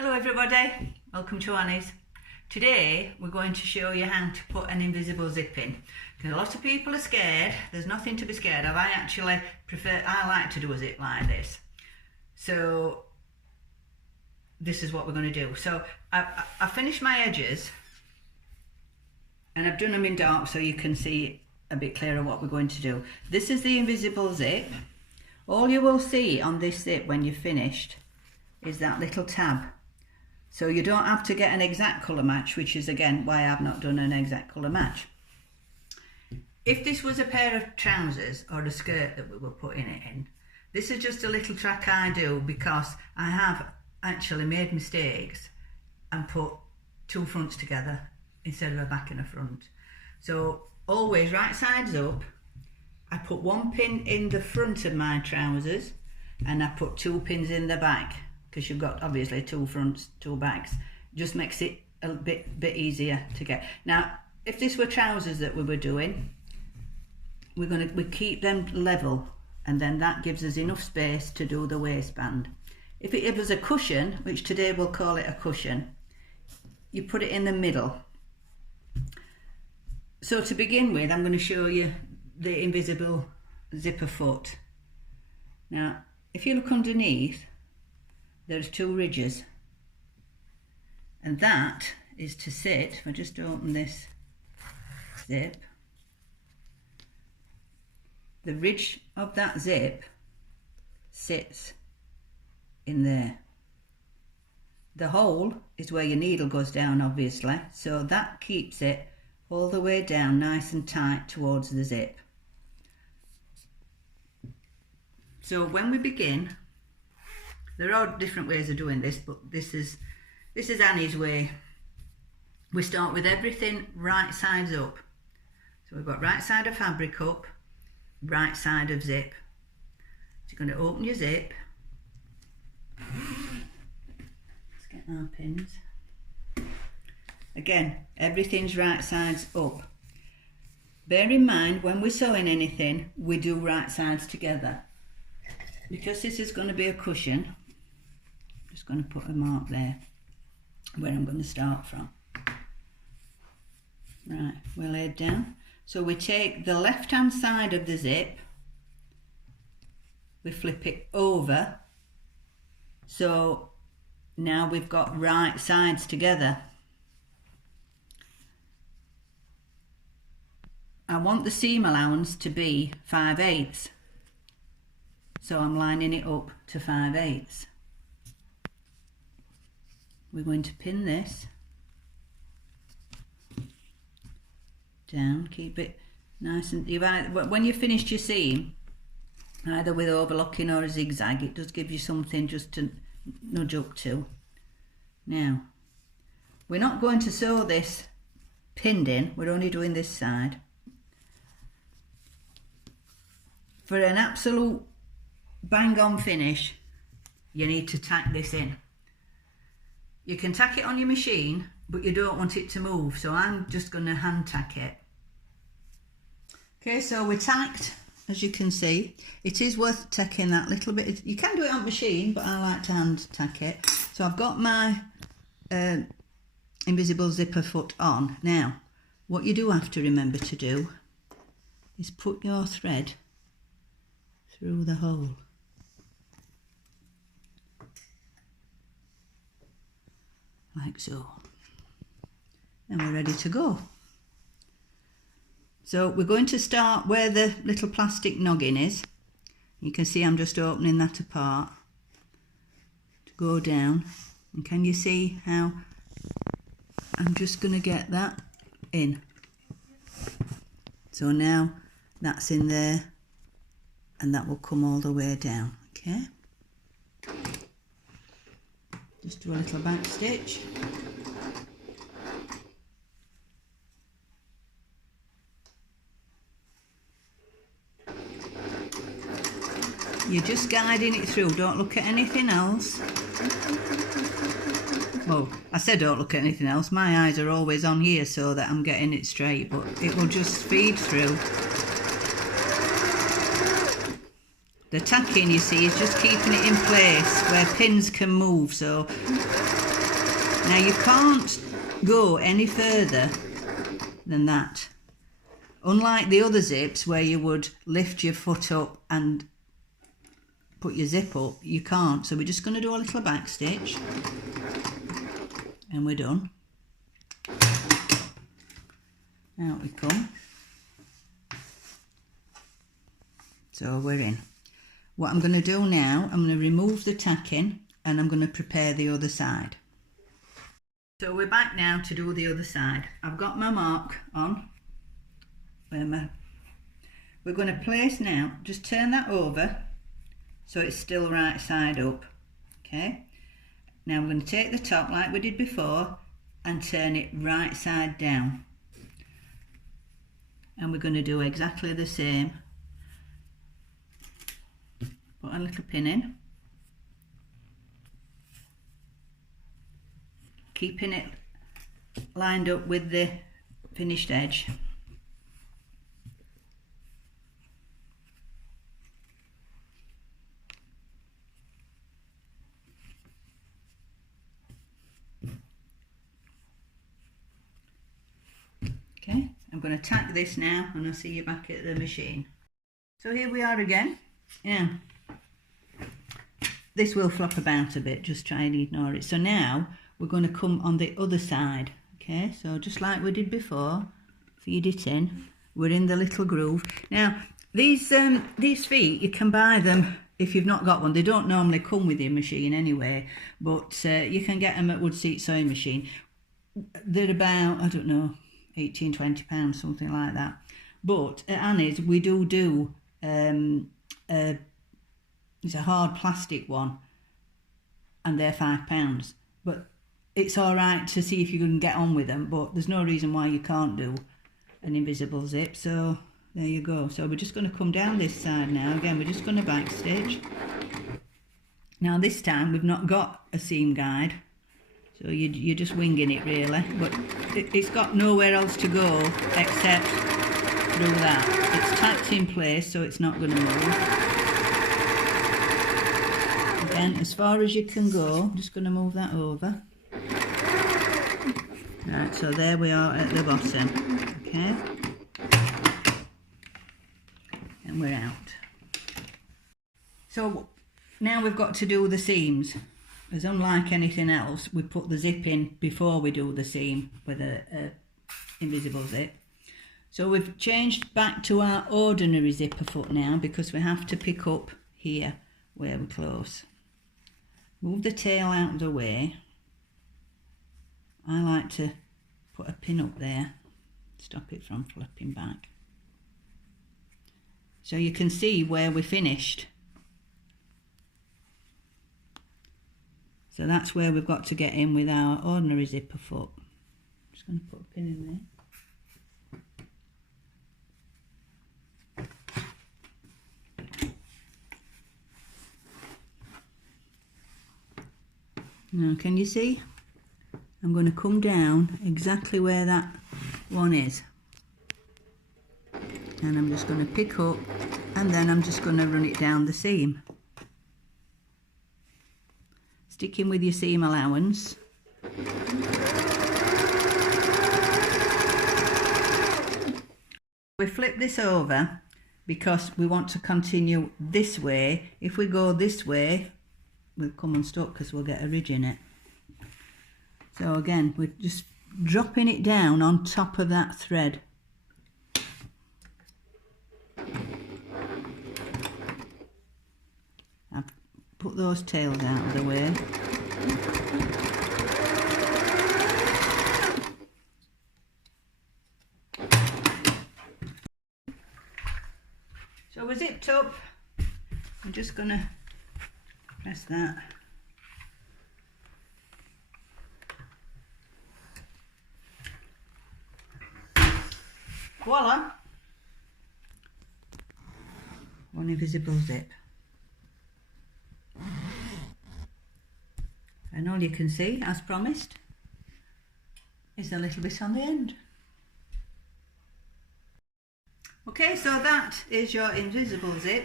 Hello everybody, welcome to Annie's. Today we're going to show you how to put an invisible zip in. Because a lot of people are scared. There's nothing to be scared of. I like to do a zip like this. So this is what we're going to do. So I finished my edges and I've done them in dark so you can see a bit clearer what we're going to do. This is the invisible zip. All you will see on this zip when you're finished is that little tab. So you don't have to get an exact colour match, which is again why I've not done an exact colour match. If this was a pair of trousers or a skirt that we were putting it in, this is just a little trick I do because I have actually made mistakes and put two fronts together instead of a back and a front. So always right sides up. I put one pin in the front of my trousers and I put two pins in the back, because you've got obviously two fronts, two backs. Just makes it a bit easier to get. Now, if this were trousers that we were doing, we keep them level, and then that gives us enough space to do the waistband. If it was a cushion, which today we'll call it a cushion, you put it in the middle. So to begin with, I'm going to show you the invisible zipper foot. Now, if you look underneath, there's two ridges, and that is to sit. If I just open this zip, the ridge of that zip sits in there. The hole is where your needle goes down, obviously, so that keeps it all the way down nice and tight towards the zip. So when we begin, there are different ways of doing this, but this is Annie's way. We start with everything right sides up. So we've got right side of fabric up, right side of zip. So you're going to open your zip. Let's get our pins. Again, everything's right sides up. Bear in mind, when we're sewing anything, we do right sides together. Because this is going to be a cushion, just going to put a mark there where I'm going to start from. Right, we're laid down. So we take the left hand side of the zip, we flip it over, so now we've got right sides together. I want the seam allowance to be 5/8, so I'm lining it up to 5/8. We're going to pin this down, keep it nice, and when you've finished your seam, either with overlocking or a zigzag, it does give you something just to nudge up to. Now, we're not going to sew this pinned in, we're only doing this side. For an absolute bang on finish, you need to tack this in. You can tack it on your machine, but you don't want it to move, so I'm just going to hand tack it. Okay, so we're tacked, as you can see. It is worth tacking that little bit. You can do it on machine, but I like to hand tack it. So I've got my invisible zipper foot on. Now, what you do have to remember to do is put your thread through the hole. Like so. And we're ready to go. So we're going to start where the little plastic noggin is. You can see I'm just opening that apart to go down. And can you see how I'm just going to get that in? So now that's in there, and that will come all the way down. Okay. Just do a little back stitch. You're just guiding it through, don't look at anything else. Well, I said don't look at anything else. My eyes are always on here so that I'm getting it straight, but it will just feed through. The tacking, you see, is just keeping it in place where pins can move, so Now you can't go any further than that. Unlike the other zips where you would lift your foot up and put your zip up, you can't. So we're just going to do a little back stitch and we're done. Out we come. So we're in. What I'm going to do now, I'm going to remove the tacking and I'm going to prepare the other side. So we're back now to do the other side. I've got my mark on. We're going to place now, just turn that over so it's still right side up. Okay. Now I'm going to take the top like we did before and turn it right side down. And we're going to do exactly the same. Put a little pin in. Keeping it lined up with the finished edge. Okay, I'm going to tack this now and I'll see you back at the machine. So here we are again. Yeah, this will flop about a bit, just try and ignore it. So now we're going to come on the other side. Okay, so just like we did before, feed it in. We're in the little groove. Now these feet, you can buy them if you've not got one. They don't normally come with your machine anyway, but you can get them at Woodseat Sewing Machine. They're about, I don't know, £18–20, something like that. But at Annie's we do it's a hard plastic one and they're £5. But it's all right to see if you can get on with them, but there's no reason why you can't do an invisible zip. So there you go. So we're just going to come down this side now. Again, we're just going to back stitch. Now this time we've not got a seam guide, so you're just winging it really, but it's got nowhere else to go except through that. It's tacked in place so it's not going to move. Again, as far as you can go. I'm just going to move that over. Right, so there we are at the bottom. Okay, and we're out. So now we've got to do the seams. As unlike anything else, we put the zip in before we do the seam with a invisible zip. So we've changed back to our ordinary zipper foot now because we have to pick up here where we close. Move the tail out of the way. I like to put a pin up there, stop it from flipping back. So you can see where we finished. So that's where we've got to get in with our ordinary zipper foot. I'm just going to put a pin in there. Now can you see? I'm going to come down exactly where that one is. And I'm just going to pick up and then I'm just going to run it down the seam. Sticking with your seam allowance. We flip this over because we want to continue this way. If we go this way, we'll come unstuck because we'll get a ridge in it. So again, we're just dropping it down on top of that thread. I've put those tails out of the way. So we're zipped up. I'm just going to press that. Voila! One invisible zip. And all you can see, as promised, is a little bit on the end. Okay, so that is your invisible zip.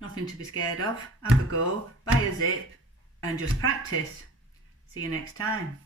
Nothing to be scared of. Have a go, buy a zip and just practice. See you next time.